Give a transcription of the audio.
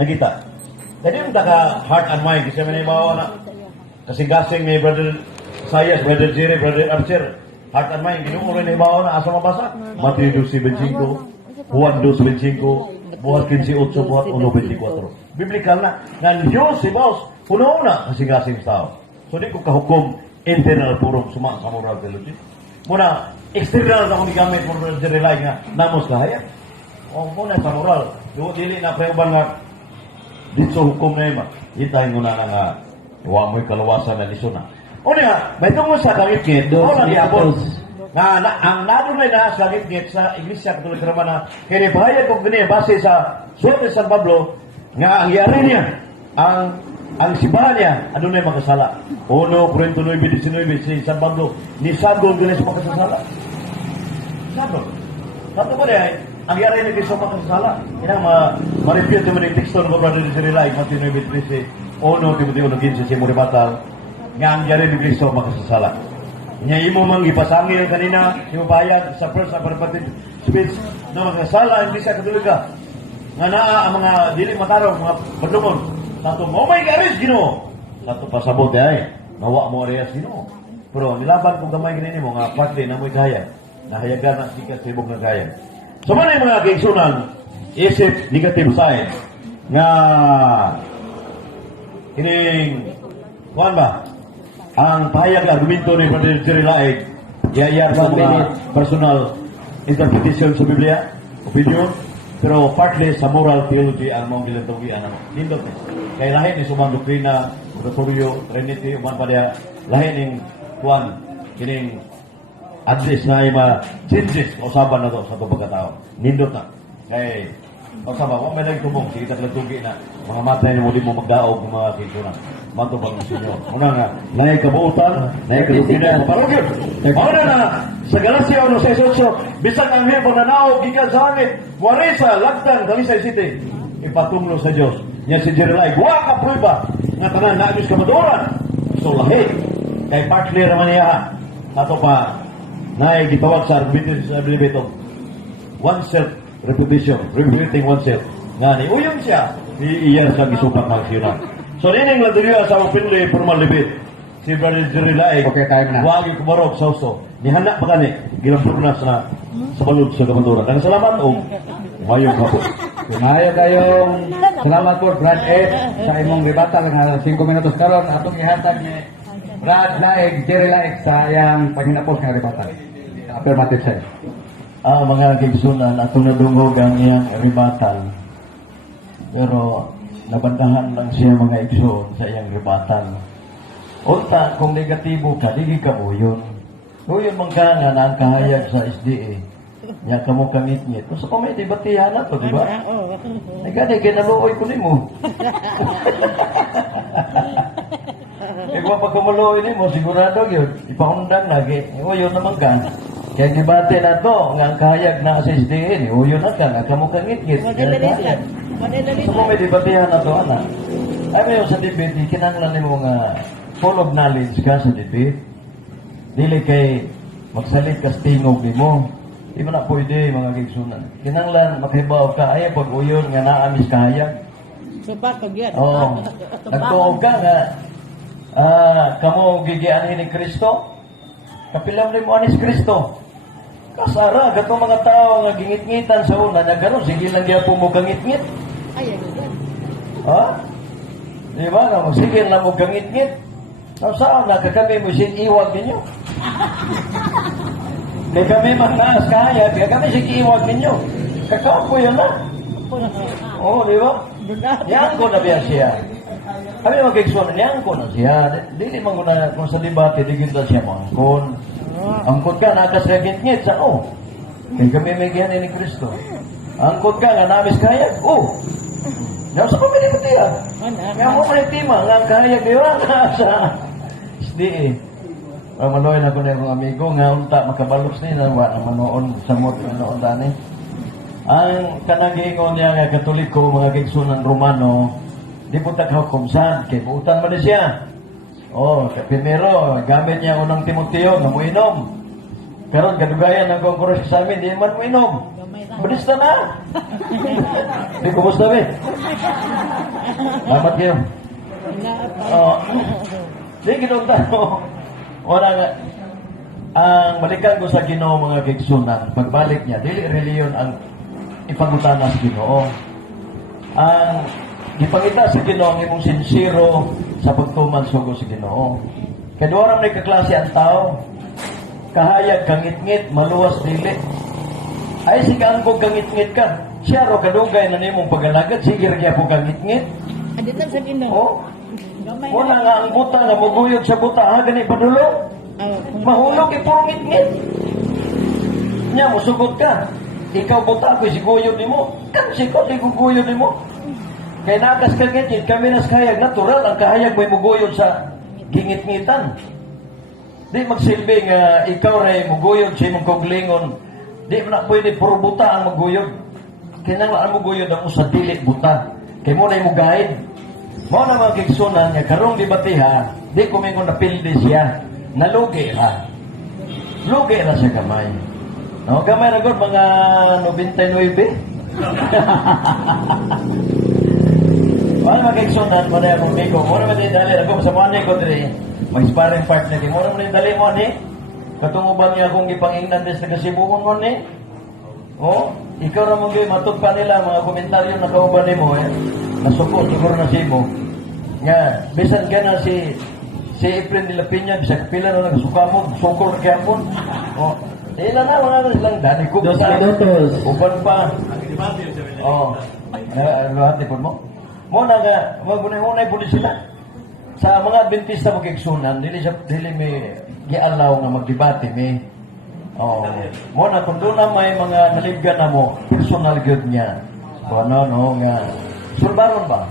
Nakita. Jadi yung taka heart and mind kasi may bawa na kasing-gasing ni Brother Sayas, Brother Jerry, Brother Archer. Heart and mind, ginuulo ni bawa na asa mabasa. Matthew 12:25, Juan 2:25, buhat 15:8, buhat 1:24. Biblikal na. Nga Diyos si Baos, puno na kasing-gasing tao. So di ko kahukom internal purong suma sa moral theology. Muna, external na kung gamit mo Brother Jerry Lai nga namos kahaya. O muna sa moral, dili na preuban nga dito hukom na ima. Hitayin mo na nga huwag mo'y kalawasan na liso na. O niya, may tungo sa kangit-ngit, o lang iapos. Ang nadunay na sa kangit-ngit sa Iglesia Katolik Romana, kaya bahaya kong ganyan, base sa Suwat ni San Pablo, nga ang yari niya, ang simbahan niya, ano na yung makasala? 1 Corinto 9:19, si San Pablo, ni Sagol ganyan sa makasasala. Sagol. Sabi ko niya, ang yari ni Cristo makasasala. Inang ma-repeat naman yung teksto ng Brother Jerry Lai, Matthew 9:13, 1 Timoteo 1:15, si Muribatal, nga ang yari ni Cristo makasasala. Nya imo mang ipasangil kanina, yung bayad sa first affirmative speech na makasasala, hindi siya katulika. Nga naa ang mga dili matarong, mga padungon. Sato mo may garis Ginoo. Sato pasabot ay nawa mo reyes Ginoo. Pero nilaban kung gamay ganini mo nga parte na mo'y kaya. Nahayagan ang sikat sibog na kaya. So man yung mga kaigsunan, isip negative side nga kining kuan ba? Ang pahayag argumento ni Brother Jerry Laig yayar sa mga personal interpretation sa Biblia, opinion, pero partly sa moral theology ang mga gilantugian ano. Nindot kay lahi ni sumang doktrina, oratorio, trinity, uman pa diya lahi ning kuan kining address na ima changes usaban na to sa pagkatao. Nindot na kay usaba wa may nagtumong sige taglantugi na mga matay ni mo di mo magdaog ng mga kinsunan. Matubang ng Senyor. Una nga, naay kabuutan, naay kadoktrina, maparugid. Mauna na, sa Galacia 1:6-8, bisag ang hibong nanao, gikan sa hangin, wari sa lagtan, Talisay City, ipatunglo sa Diyos. Yan si Jerry Lai, wa ka prueba, nga tanan naagos kamaduran. So lahi, kay partly naman niya, ato pa, naay gitawag sa arbitration, oneself reputation, reputing oneself. Nga ni, uyong siya, iyan sa gisupak magsiunan. So, nining laduriya sa openly formal libit. Si Brother Jerry Lai, okay, tayo na. Huwag yung kumarok sa uso. Nihana pa kani, ginapurnas na sa balod sa kamanduran. Kaya salamat o, mayong kapo. Kumayo kayong salamat po, Brad Ed, sa imong ribata nga 5 minutos karon atong ihatag ni Brad Laig, Jerry Laig sa iyang paghinapos nga ribata. Affirmative side. Mga kigsunan, atong nadungog ang iyang ribatal. Pero, nabandahan lang siya mga igsoon sa iyang ribatan. Unta, kung negatibo ka, di ka uyon. Uyon man ka nga na ang kahayag sa SDA. Nya ka mo kangit-ngit. So, kung may debatihan na to, di ba? Nagkani, kinaluoy ko ni mo. Kung pagkamaluoy ni mo, sigurado yun. Ipaundang lagi. Uyon naman ka. Kaya debate na to, nga ang kahayag na sa SDA, uyon na ka, nga ka mo kangit-ngit. So kung may debatihan na to, anak, ay mayo sa debate, kinanglan mo nga full of knowledge ka sa debate. Dili kay magsalit ka tingog ni mo. Di mo na pwede, mga kigsunan. Kinanglan, makibaw ka, ay pag-uyon nga naamis kahayag. Supatog yan. Oo. Nagtuog ka nga, kamo gigianin ni Kristo. Kapilang rin mo anis Kristo. Kasara, gatong mga tao nga gingit-ngitan sa una, nagkaroon, sige lang diya po mo gangit-ngit. Ay, yan. Ha? Di ba? Sige lang mo gangit-ngit. Saan na, kami mo iwag ninyo. Kaya kami magtaas kaya, kaya kami iwag ninyo. Kakao yan na. Oo, di ba? Yan ko na biya siya. Kami magkiksunan, yan ko na siya. Dili man ko na, kung sa debate, di kita siya mangkon. Angkot ka, nakasagit-ngit sa kaya kami may gihan ni Kristo. Angkot ka, nga namis kaya, Yan sa pamilipatiya. Kaya mo manitima, nga kaya diwa na sa SDA. Manoy na ko na yung amigo, nga unta, makabalos ni, na manoon sa manoon dani. Ang kanagingon niya nga Katoliko, mga kigsunan Romano, di po taghakumsan, kay buutan man siya. Primero, gamit niya unang Timoteo na mo inom. Pero kadugayan ng kongkurso sa amin, di man mo inom. Bilis na na. Di, kumusta, be? Salamat kayo. Oh. Di, ginunta mo. Wala nga. Ang balikan ko sa Ginoo mga kigsunan, pagbalik niya, dili reliyon ang ipangutana sa Ginoo. Ang ipangita sa Ginoo ang imong sinsiro sa pagtuman sugo sa Ginoo. Kaya doon may kaklase ang tao, kahayag, kangit-ngit, maluwas dili. Ay, sigaan ko kangit-ngit ka. Siya ro kadugay na nimong pagalagad, sige rin po kangit-ngit. Adito sa Ginoo. Oh, wala nga ang buta na maguyod sa buta, ha, ganit padulo. Mahulog, ipurungit-ngit. Nya, musugot ka. Ikaw buta ko, siguyod ni mo. Kasi ko, siguguyod ni mo. Kaya nakas kangit-ngit, kami nas kahayag, natural, ang kahayag may muguyod sa gingit-ngitan. Di magsilbing ikaw rin muguyod sa imong koglingon. Di mo na pwede puro buta ang maguyod. Kaya nang ang muguyod ang usa dili buta. Kaya mo na yung mugahid. Mo na mga kigsunan niya, karong dibatiha, di kumingon na pildi siya. Nalugi ra. Lugi ra sa kamay. No, kamay ra gud mga 99. Ay, mag-iksunan mo na yung amigo. Mo naman yung dali. Ako sa mga ko dali. Mag-sparring partner. Mo naman yung dali mo, ni. Katunguban niya akong ipangingnan din sa kasibungon mo, ni. Oh, ikaw na mong matod pa nila mga komentaryo na kauban ni mo. Nasuko, siguro na si mo. Nga, bisan ka na si Efren de la Peña, bisa kapila na nagsuka mo, sukol na kaya po. Oh, ilan na mga silang dani ko. 2 minutos. Uban pa. Oh, luhati po mo. Muna nga, magunay-unay po sila. Sa mga Adventista magkiksunan, dili may gialaw nga magdebate, may muna, kung doon na may mga nalibgan na mo, personal good niya. O ano, no, nga, surbaron ba?